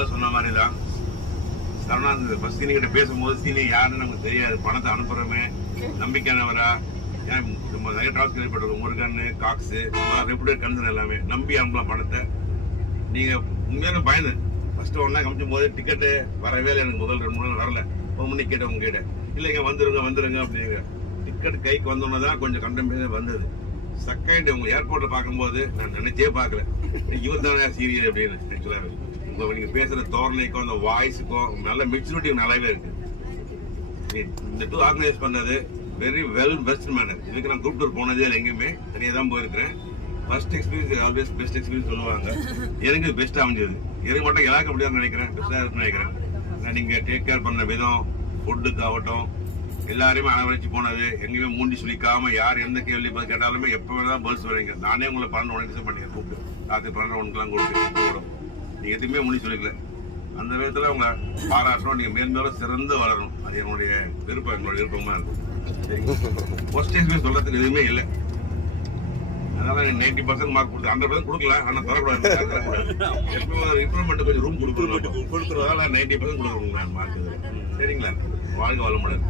முதல் சொன்ன மாதிரி தான் சரவணா ஃபர்ஸ்ட் கிட்ட பேசும்போது சீனி யாருன்னு நமக்கு தெரியாது. பணத்தை அனுப்புறோமே நம்பிக்கையானவரா, ஏன் நம்ம நிறைய டாஸ்க் கேள்விப்பட்டிருக்கோம். முருகன்னு காக்ஸு ரெப்புடேட் கன்சன் எல்லாமே நம்பி அனுப்பலாம் பணத்தை. நீங்க உண்மையான பயந்து ஃபர்ஸ்ட் ஒன்னா கமிச்சும் போது டிக்கெட்டு வரவே இல்லை. எனக்கு முதல் 2 நாள் வரல. ஃபோன் பண்ணி கேட்டேன் உங்ககிட்ட, இல்லைங்க வந்துருங்க அப்படிங்க. டிக்கெட் கைக்கு வந்தோன்னு தான் கொஞ்சம் கண்டெம்ட் வந்தது. செகண்ட் உங்க ஏர்போர்ட்ல பார்க்கும்போது நான் நினைச்சே பார்க்கல இவர் தானே சீரியல் அப்படின்னு. ஆக்சுவலாக நீங்க பேசுற தோரணைக்கும் அந்த வாய்ஸுக்கும் நல்ல மெச்சூரிட்டி நல்லாவே இருக்கு. இந்த டூர் ஆர்கனைஸ் பண்ணது வெரி வெல் பெஸ்ட் மேனர். இதுக்கு நான் குரூப் டூர் போனதே இல்லை, எங்கேயுமே தனியாக தான் போயிருக்கிறேன். First experience always best experience சொல்லுவாங்க. எனக்கு பெஸ்ட் அமைஞ்சது. எனக்கு மட்டும் எல்லாருக்கும் அப்படிதான் நினைக்கிறேன், பெஸ்டா இருக்குன்னு நினைக்கிறேன். நீங்க டேக் கேர் பண்ண விதம், ஃபுட்டுக்கு ஆகட்டும், எல்லாரையுமே அனுபவிச்சு போனது, எங்கேயுமே மூண்டி சுழிக்காம யார் எந்த கேள்வி கேட்டாலுமே எப்ப வேணாலும் பதில் சொல்றீங்க. நானே உங்களை 12 பண்ணி கூப்பிட்டு ராத்திரி 12 கூப்பிட்டு நீங்க எதுவுமே மூடி சொல்லிக்கல. அந்த விதத்துல உங்களை பாராட்டணும். நீங்க மேன்மேலும் சிறந்து வளரணும். அது என்னுடைய விருப்பம், எங்களுடைய விருப்பமா இருக்கும். ஃபர்ஸ்ட் எக்ஸ்பீரியன்ஸ் சொல்றதுக்கு எதுவுமே இல்லை. அதனால 90% மார்க் கொடுத்து 100% கொடுக்கல. ஆனா தரக்கூடாது. எப்பவும் இம்ப்ரூவ்மெண்ட் கொஞ்சம் ரூம் கொடுக்குறதால 90% கொடுக்குறோம் மார்க். சரிங்களா? வாழ்க வளமுடன்.